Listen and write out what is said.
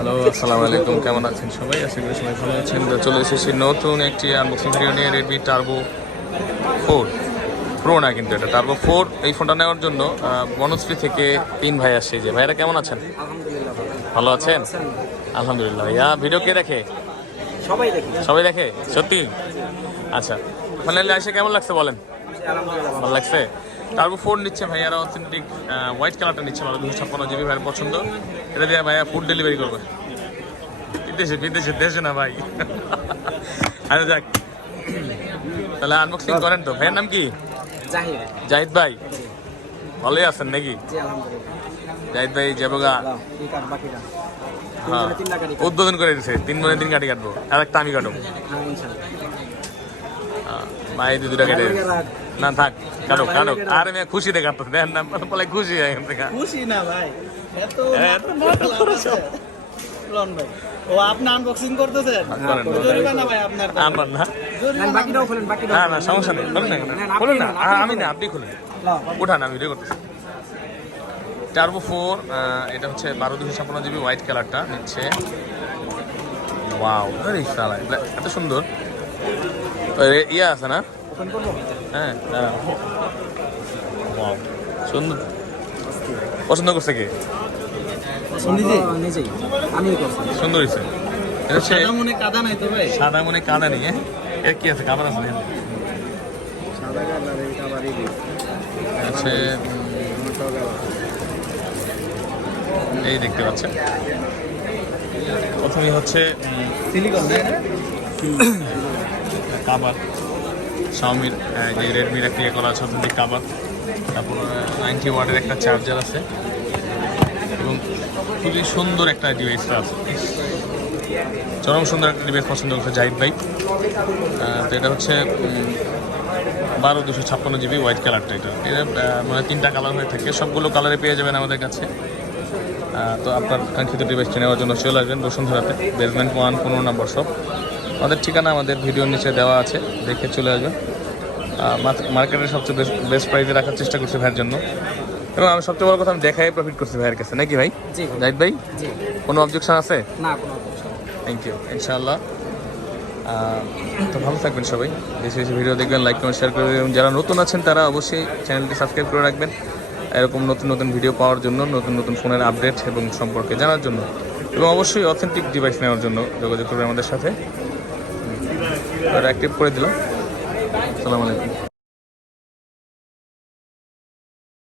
Hello আসসালামু আলাইকুম কেমন আছেন সবাই? আশা করি সবাই ভালো আছেন। তো চলে এসেছি নতুন একটি আনবক্সিং ভিডিও নিয়ে রেডমি টার্বো ফোর প্রো না কিন্তু এটা টার্বো ফোর এই ফোনটা নেওয়ার জন্য বনশ্রী থেকে তিন ভাই আসছে। যে ভাইরা কেমন আছেন? ভালো। আছেন? আলহামদুলিল্লাহ ভাইয়া ভিডিও কে দেখে? সবাই দেখি। সবাই দেখে? সত্যি? আচ্ছা ফাইনালি এসে কেমন লাগছে বলেন। ভালো লাগছে? টার্বো ফোর নিচ্ছে ভাইয়ারা অথেন্টিক হোয়াইট কালারটা নিচ্ছে ভালো দুশো ছাপ্পান্ন জিবি ভাইয়ের পছন্দ। এটা দিয়ে ভাইয়া ফুড ডেলিভারি করবে। বিদেশে বিদেশে দেশে না ভাই। আরে যাক। তাহলে আনবক্সিং করেন তো। ভাইয়ের নাম কি? জাহিদ ভাই। ভালোই আছেন নাকি? জাহিদ ভাই যাবোগা বাকিটা। হ্যাঁ। উদ্বোধন করে দিছে। তিন মনে তিন কাটি কাটবো। আর একটা আমি কাটবো। হ্যাঁ ইনশাআল্লাহ মাই দুটা কেটে না থাক কাটো না, কাটো আগে মেয়ে খুশি দেখে কাটতো দেন না বলে খুশি হয় এখান থেকে। খুশি না ভাই। এত এত নাটক করেছ। লন ভাই ও আপনি আনবক্সিং করতেছেন? করেন, করেন। জরিমানা ভাই আপনার আমার না। না, বাকিটাও খোলেন বাকিটাও না না সমস্যা নেই। খুলুন না খুলুন না। আমি না আপনি খুলুন। লাও, উঠান আমি ভিডিও করতেছি। টার্বো ফোর এটা হচ্ছে বারো দুশো ছাপ্পান্ন জিবি হোয়াইট কালারটা নিচ্ছে। ওয়াও আরে সালা এটা এত সুন্দর। ইয়ে আছে না হ্যাঁ দাঁড়াও। সুন্দর পছন্দ করছে কে সুন্দর হয়েছে সাদা মনে কাদা নাই তো ভাই সাদা মনে কাদা নেই এর কি আছে কাবার আছে সাদা কালার এইটা আবার এই হচ্ছে এই দেখতে পাচ্ছেন প্রথমে হচ্ছে সিলিকন কাবার শাওমির যে রেডমির একটা ইয়ে করা আছে অথেন্টিক কাবার তারপর নাইনটি ওয়াটের একটা চার্জার আছে। এবং খুবই সুন্দর একটা ডিভাইসটা আছে। চরম সুন্দর একটা ডিভাইস পছন্দ করছে জাহিদ ভাই। তো এটা হচ্ছে বারো দুশো ছাপ্পান্ন জিবি হোয়াইট কালারটা এটা। এটা মানে তিনটা কালার হয়ে থাকে। সবগুলো কালারে পেয়ে যাবেন আমাদের কাছে। তো আপনার কাঙ্ক্ষিত ডিভাইসটি নেওয়ার জন্য চলে আসবেন বসুন্ধরাতে বেসমেন্ট ওয়ান পনেরো নম্বর সব আমাদের ঠিকানা আমাদের ভিডিওর নিচে দেওয়া আছে দেখে চলে আসবেন। আহ, মার্ক- মার্কেটের সবচেয়ে বেস্ট বেস্ট প্রাইসে রাখার চেষ্টা করছি ভাইয়ের জন্য। এবং আমি সবচেয়ে বড় কথা আমি দেখাই প্রফিট করছি ভাইয়ের কাছে নাকি ভাই। জাহিদ ভাই? কোনো অবজেকশন আছে? না কোনো থ্যাংক ইউ ইনশাআল্লাহ। তো ভালো থাকবেন সবাই। বেশি বেশি ভিডিও দেখবেন লাইক কমেন্ট শেয়ার করবেন। এবং যারা নতুন আছেন তারা অবশ্যই চ্যানেলটি সাবস্ক্রাইব করে রাখবেন। এরকম নতুন নতুন ভিডিও পাওয়ার জন্য নতুন নতুন ফোনের আপডেট এবং সম্পর্কে জানার জন্য। এবং অবশ্যই অথেন্টিক ডিভাইস নেওয়ার জন্য যোগাযোগ করবেন আমাদের সাথে। অ্যাক্টিভ করে দিলাম। আসসালামু আলাইকুম।